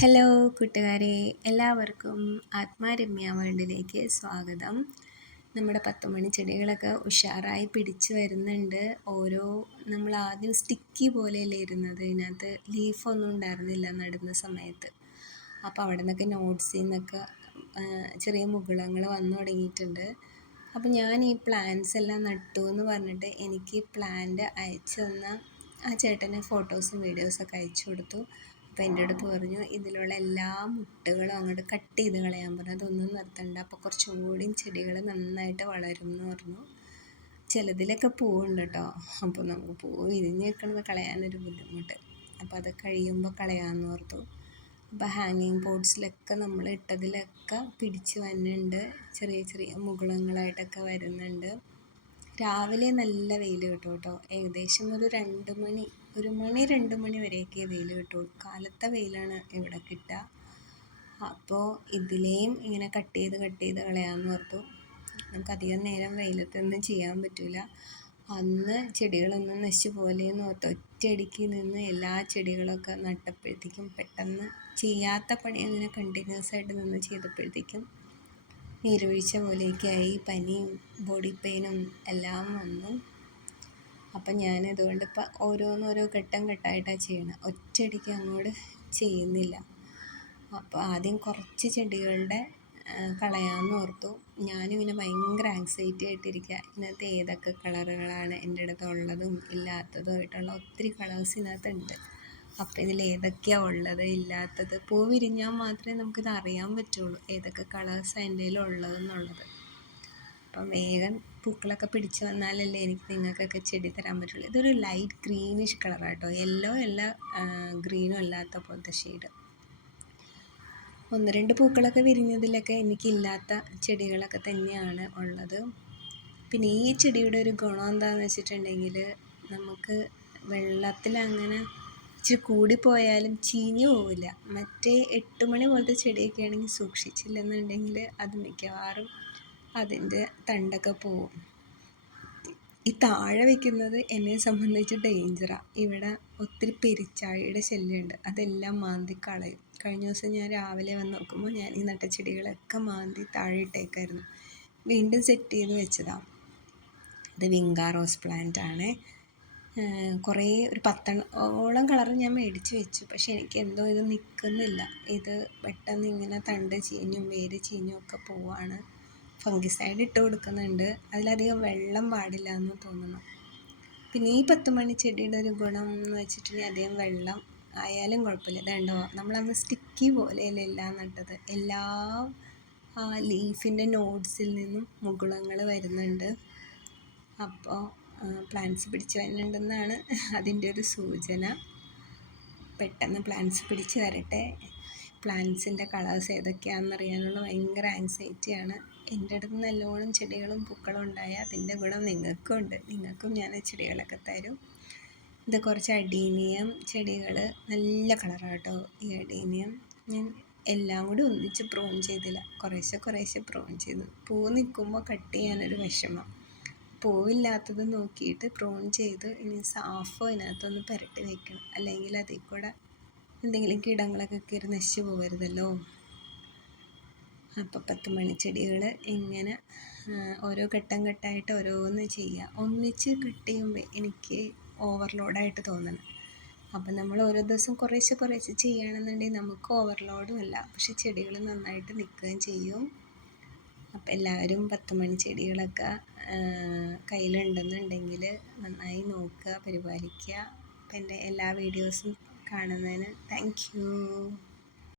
Hello കൂട്ടുകാരെ എല്ലാവർക്കും ആത്മാരമ്യ വേൾഡിലേക്ക് സ്വാഗതം. നമ്മുടെ പത്ത് മണി ചെടികളൊക്കെ ഉഷാറായി പിടിച്ചു വരുന്നുണ്ട്. ഓരോ നമ്മൾ ആദ്യം സ്റ്റിക്കി പോലെയല്ലേ ഇരുന്നത്? ഇതിനകത്ത് ലീഫൊന്നും ഉണ്ടായിരുന്നില്ല നടുന്ന സമയത്ത്. അപ്പോൾ അവിടെ നിന്നൊക്കെ നോട്ട്സിൽ നിന്നൊക്കെ ചെറിയ മുകുളങ്ങൾ വന്നു തുടങ്ങിയിട്ടുണ്ട്. അപ്പോൾ ഞാൻ ഈ പ്ലാന്റ്സ് എല്ലാം നട്ടു എന്ന് പറഞ്ഞിട്ട് എനിക്ക് പ്ലാന്റ് അയച്ചു തന്ന ആ ചേട്ടന് ഫോട്ടോസും വീഡിയോസൊക്കെ അയച്ചു കൊടുത്തു. അപ്പോൾ എന്റെ അടുത്ത് പറഞ്ഞു ഇതിലുള്ള എല്ലാ മുട്ടുകളും അങ്ങോട്ട് കട്ട് ചെയ്ത് കളയാൻ പറഞ്ഞു. അതൊന്നും നിർത്തണ്ട. അപ്പോൾ കുറച്ചും കൂടി ചെടികൾ നന്നായിട്ട് വളരും എന്ന് പറഞ്ഞു. ചിലതിലൊക്കെ പൂവുണ്ട് കേട്ടോ അപ്പോൾ നമുക്ക് പൂവ് വിരിഞ്ഞ് നിൽക്കുന്നത് കളയാനൊരു ബുദ്ധിമുട്ട്. അപ്പോൾ അത് കഴിയുമ്പോൾ കളയാമെന്ന് ഓർത്തു. അപ്പോൾ ഹാങ്ങിങ് പോട്ട്സിലൊക്കെ നമ്മൾ ഇട്ടതിലൊക്കെ പിടിച്ച് വരുന്നുണ്ട് ചെറിയ ചെറിയ മുകുളങ്ങളായിട്ടൊക്കെ വരുന്നുണ്ട്. രാവിലെ നല്ല വെയിൽ കിട്ടും കേട്ടോ ഏകദേശം ഒരു രണ്ട് മണി ഒരു മണി രണ്ട് മണി വരെയൊക്കെ വെയിൽ കിട്ടുള്ളൂ കാലത്തെ വെയിലാണ് ഇവിടെ കിട്ടുക. അപ്പോൾ ഇതിലെയും ഇങ്ങനെ കട്ട് ചെയ്ത് കട്ട് ചെയ്ത് കളയാമെന്ന് ഓർത്തു. നമുക്ക് അധികം നേരം വെയിലത്തൊന്നും ചെയ്യാൻ പറ്റില്ല അന്ന് ചെടികളൊന്നും നശിച്ചു പോലെയെന്ന് ഓർത്ത്. ഒറ്റയടിക്ക് നിന്ന് എല്ലാ ചെടികളൊക്കെ നട്ടപ്പോഴത്തേക്കും പെട്ടെന്ന് ചെയ്യാത്ത പണി അങ്ങനെ കണ്ടിന്യൂസ് ആയിട്ട് നിന്ന് ചെയ്തപ്പോഴത്തേക്കും നീർവീഴ്ച പോലെയൊക്കെയായി പനിയും ബോഡി പെയിനും എല്ലാം വന്നു. അപ്പം ഞാൻ അതുകൊണ്ട് ഇപ്പം ഓരോന്നോരോ ഘട്ടം ഘട്ടമായിട്ടാണ് ചെയ്യണത് ഒറ്റയടിക്ക് അങ്ങോട്ട് ചെയ്യുന്നില്ല. അപ്പോൾ ആദ്യം കുറച്ച് ചെടികളുടെ കളയാമെന്ന് ഓർത്തു. ഞാനും ഇങ്ങനെ ഭയങ്കര ആങ്സൈറ്റി ആയിട്ടിരിക്കുക. ഇതിനകത്ത് ഏതൊക്കെ കളറുകളാണ് എന്റെ അടുത്ത് ഉള്ളതും ഇല്ലാത്തതും ആയിട്ടുള്ള ഒത്തിരി കളേഴ്സ് ഇതിനകത്തുണ്ട്. അപ്പം ഇതിൽ ഏതൊക്കെയാണ് ഉള്ളത് ഇല്ലാത്തത് പൂ വിരിഞ്ഞാൽ മാത്രമേ നമുക്കിത് അറിയാൻ പറ്റുള്ളൂ. ഏതൊക്കെ കളേഴ്സാണ് എന്റെ കയ്യിൽ ഉള്ളതെന്നുള്ളത് അപ്പം വേഗം പൂക്കളൊക്കെ പിടിച്ച് വന്നാലല്ലേ എനിക്ക് നിങ്ങൾക്കൊക്കെ ചെടി തരാൻ പറ്റുള്ളൂ. ഇതൊരു ലൈറ്റ് ഗ്രീനിഷ് കളറാണ് കേട്ടോ യെല്ലോ അല്ല ഗ്രീനും അല്ലാത്ത പോലത്തെ ഷെയ്ഡ് ഒന്ന് രണ്ട് പൂക്കളൊക്കെ വിരിഞ്ഞതിലൊക്കെ എനിക്കില്ലാത്ത ചെടികളൊക്കെ തന്നെയാണ് ഉള്ളത്. പിന്നെ ഈ ചെടിയുടെ ഒരു ഗുണം എന്താണെന്ന് വെച്ചിട്ടുണ്ടെങ്കിൽ നമുക്ക് വെള്ളത്തിൽ അങ്ങനെ ഇച്ചിരി കൂടിപ്പോയാലും ചീഞ്ഞു പോവില്ല. മറ്റേ എട്ട് മണി പോലത്തെ ചെടിയൊക്കെ ആണെങ്കിൽ സൂക്ഷിച്ചില്ലെന്നുണ്ടെങ്കിൽ അത് മിക്കവാറും അതിന്റെ തണ്ടൊക്കെ പോവും. ഈ താഴെ വെക്കുന്നത് എന്നെ സംബന്ധിച്ച് ഡേഞ്ചറാണ് ഇവിടെ ഒത്തിരി പെരിച്ചാഴിയുടെ ശല്യമുണ്ട്. അതെല്ലാം മാന്തി കളയും. കഴിഞ്ഞ ദിവസം ഞാൻ രാവിലെ വന്ന് നോക്കുമ്പോൾ ഞാൻ ഈ നട്ട ചെടികളൊക്കെ മാന്തി താഴെ ഇട്ടേക്കായിരുന്നു. വീണ്ടും സെറ്റ് ചെയ്ത് വെച്ചതാണ് ഇത് വിങ്കാ റോസ് പ്ലാന്റ് ആണ്. കുറേ ഒരു പത്തെണ്ണോളം കളർ ഞാൻ മേടിച്ച് വെച്ചു. പക്ഷേ എനിക്ക് എന്തോ ഇത് നിൽക്കുന്നില്ല ഇത് പെട്ടെന്ന് ഇങ്ങനെ തണ്ട് ചീഞ്ഞും വേര് ചീഞ്ഞും ഒക്കെ പോവാണ്. ഫംഗിസൈഡ് ഇട്ട് കൊടുക്കുന്നുണ്ട്. അതിലധികം വെള്ളം പാടില്ല എന്ന് തോന്നുന്നു. പിന്നെ ഈ പത്ത് മണി ചെടിയുടെ ഒരു ഗുണം എന്ന് വെച്ചിട്ടുണ്ടെങ്കിൽ അധികം വെള്ളം ആയാലും കുഴപ്പമില്ല. ഇതുണ്ടോ നമ്മളന്ന് സ്റ്റിക്കി പോലെയല്ല എല്ലാം നട്ടത് എല്ലാ ലീഫിന്റെ നോട്ട്സിൽ നിന്നും മുകുളങ്ങൾ വരുന്നുണ്ട്. അപ്പോൾ പ്ലാന്റ്സ് പിടിച്ച് വരുന്നുണ്ടെന്നാണ് അതിന്റെ ഒരു സൂചന. പെട്ടെന്ന് പ്ലാന്റ്സ് പിടിച്ച് വരട്ടെ. പ്ലാന്റ്സിന്റെ കളേഴ്സ് ഏതൊക്കെയാണെന്ന് അറിയാനുള്ള ഭയങ്കര ആങ്സൈറ്റിയാണ് എന്റെ അടുത്ത് നല്ലോണം ചെടികളും പൂക്കളും ഉണ്ടായാൽ അതിന്റെ ഗുണം നിങ്ങൾക്കും ഉണ്ട് നിങ്ങൾക്കും ഞാൻ ചെടികളൊക്കെ തരും. ഇത് കുറച്ച് അഡീനിയം ചെടികൾ നല്ല കളറാട്ടോ ഈ അഡീനിയം ഞാൻ എല്ലാം കൂടി ഒന്നിച്ച് പ്രൂൺ ചെയ്തില്ല. കുറേശ്ശെ കുറേശ്ശെ പ്രൂൺ ചെയ്തു. പൂ നിൽക്കുമ്പോൾ കട്ട് ചെയ്യാനൊരു വിഷമം. പൂവില്ലാത്തത് നോക്കിയിട്ട് പ്രൂൺ ചെയ്ത് ഇനി സാഫോ ഇതിനകത്തൊന്ന് പുരട്ടി വെക്കണം. അല്ലെങ്കിൽ അതിൽ കൂടെ എന്തെങ്കിലും കീടങ്ങളൊക്കെ കയറി നശിച്ചു പോകരുതല്ലോ. അപ്പോൾ പത്ത് മണിച്ചെടികൾ ഇങ്ങനെ ഓരോ ഘട്ടം ഘട്ടമായിട്ട് ഓരോന്ന് ചെയ്യുക. ഒന്നിച്ച് കട്ട് ചെയ്യുമ്പോൾ എനിക്ക് ഓവർലോഡായിട്ട് തോന്നണം. അപ്പം നമ്മൾ ഓരോ ദിവസം കുറേശ്ശെ കുറേശ്ശെ ചെയ്യുകയാണെന്നുണ്ടെങ്കിൽ നമുക്ക് ഓവർലോഡും അല്ല. പക്ഷെ ചെടികൾ നന്നായിട്ട് നിൽക്കുകയും ചെയ്യും. അപ്പം എല്ലാവരും പത്ത് മണി ചെടികളൊക്കെ കയ്യിലുണ്ടെന്നുണ്ടെങ്കിൽ നന്നായി നോക്കുക പരിപാലിക്കുക. അപ്പം എന്റെ എല്ലാ വീഡിയോസും കാണുന്നതിന്. Thank you